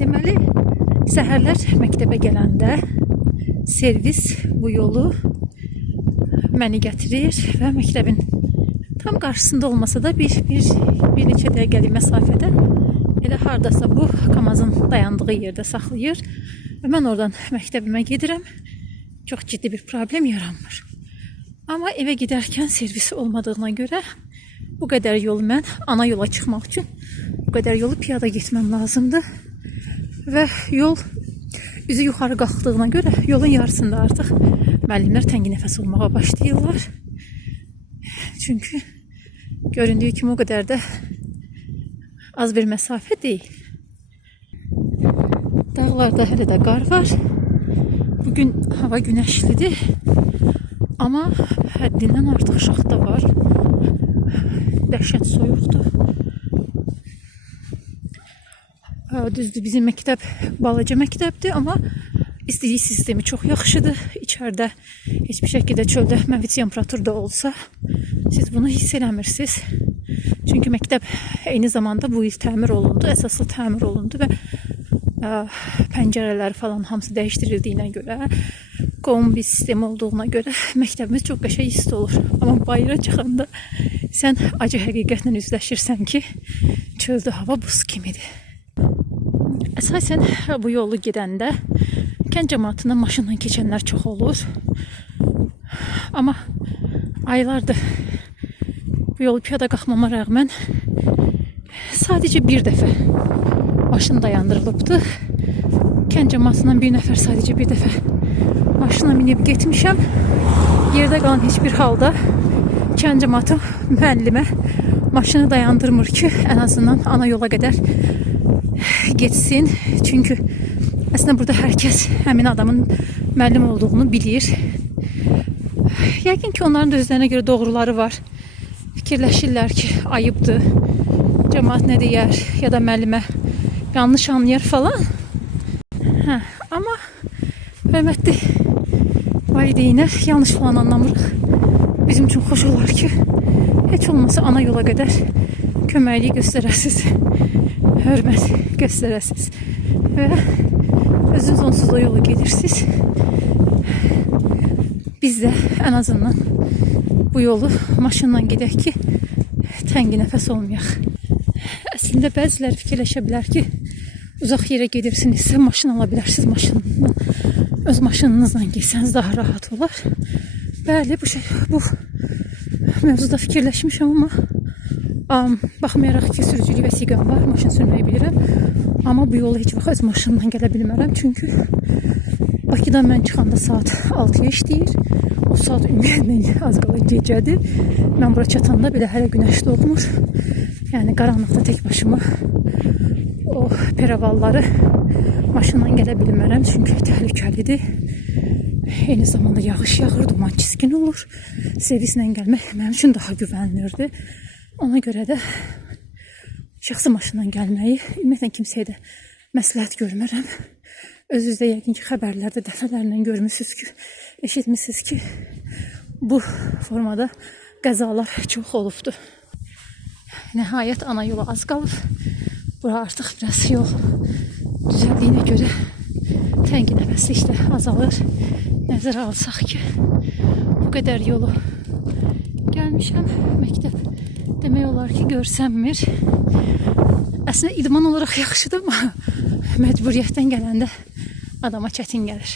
Deməli, səhərlər məktəbə gələndə servis bu yolu məni gətirir və məktəbin tam qarşısında olmasa da bir neçə dəqiqəlik məsafədə elə hardasa bu Kamazın dayandığı yerdə saxlayır və mən oradan məktəbimə gedirəm. Çox ciddi bir problem yaranmır. Amma evə gedərkən servisi olmadığına görə bu qədər yolu mən ana yola çıxmaq üçün bu qədər yolu piyada getməm lazımdır. Və yol üzü yuxarı qalxdığına görə yolun yarısında artıq müəllimlər təngi nəfəs olmağa başlayırlar. Çünki göründüyü kimi o qədər də az bir məsafə deyil. Dağlarda hələ də qar var. Bugün hava günəşlidir. Amma həddindən artıq şaxta var. Dəhşət soyuqdur. Düzdür, bizim məktəb balaca məktəbdir, amma istilik sistemi çox yaxşıdır. İçəridə heç bir şəkildə çöldə mənfi temperaturda olsa siz bunu hiss eləmirsiniz. Çünki məktəb eyni zamanda bu il təmir olundu, əsaslı təmir olundu və pəncərələri falan hamısı dəyişdirildiyinə görə, kombi sistemi olduğuna görə məktəbimiz çox qəşəng hiss olur. Amma bayıra çıxanda sən acı həqiqətlə üzləşirsən ki, çöldə hava buz kimidir. Əsasən bu yolu gedəndə kənd cəmaatına maşınla keçənlər çox olur. Amma aylardır bu yolu piyada qalxmama rəğmən sadəcə bir dəfə maşın dayandırılıbdır. Kənd cəmaatından bir nəfər sadəcə bir dəfə maşına minib getmişəm. Yerdə qalan heç bir halda kənd cəmaatı müəllimə maşını dayandırmır ki, ən azından ana yola qədər geçsin. Çünki əslində burada hər kəs həmin adamın müəllim olduğunu bilir. Yəqin ki, onların da özlərinə görə doğruları var. Fikirləşirlər ki, ayıbdır, cəmaat nə deyər ya da müəllimə yanlış anlayar falan. Amma hörmətli valideynlər, yanlış falan anlamırıq. Bizim üçün xoş olar ki, heç olmasa ana yola qədər köməklik göstərəsiz, hörmət göstərəsiz və özünüz onsuz da yolu gedirsiniz. Biz də ən azından bu yolu maşınla gedək ki, təngi nəfəs olmayaq. Əslində bəziləri fikirləşə bilər ki, uzaq yerə gedirsinizsə maşın ala bilərsiniz, öz maşınınızla getsəniz daha rahat olar. Bəli, bu mövzuda fikirləşmişəm, amma baxmayaraq ki, sürücülük vəsiqəm var, maşın sürməyi bilirəm. Amma bu yolu heç vaxt öz maşınla gələ bilmərəm, çünki Bakıdan mən çıxanda saat 6-ya işləyir. O saat ümumiyyətlə az qala gecədir. Mən bura çatanda belə hələ günəş doğmur. Yəni qaranlıqda tək başıma o peravalları maşınla gələ bilmərəm, çünki təhlükəlidir. Eyni zamanda yağış yağır, duman çiskin olur. Servislə gəlmək mənim üçün daha güvənilirdi. Ona görə də şəxsi maşınla gəlməyi ümumiyyətlə kimsəyə də məsləhət görmərəm. Özünüzdə yəqin ki, xəbərlərdə dəfələrlə görmüsünüz ki, eşitmişsiniz ki, bu formada qəzalar çox olubdur. Nəhayət ana yola az qalır. Bura artıq biraz yol düzəldiyinə görə təngi nəfəslik də azalır. Nəzərə alsaq ki, bu qədər yolu gəlmişəm. Məktəb demək olar ki, görsənmir. Əslində idman olaraq yaxşıdır, amma məcburiyyətdən gələndə adama çətin gəlir.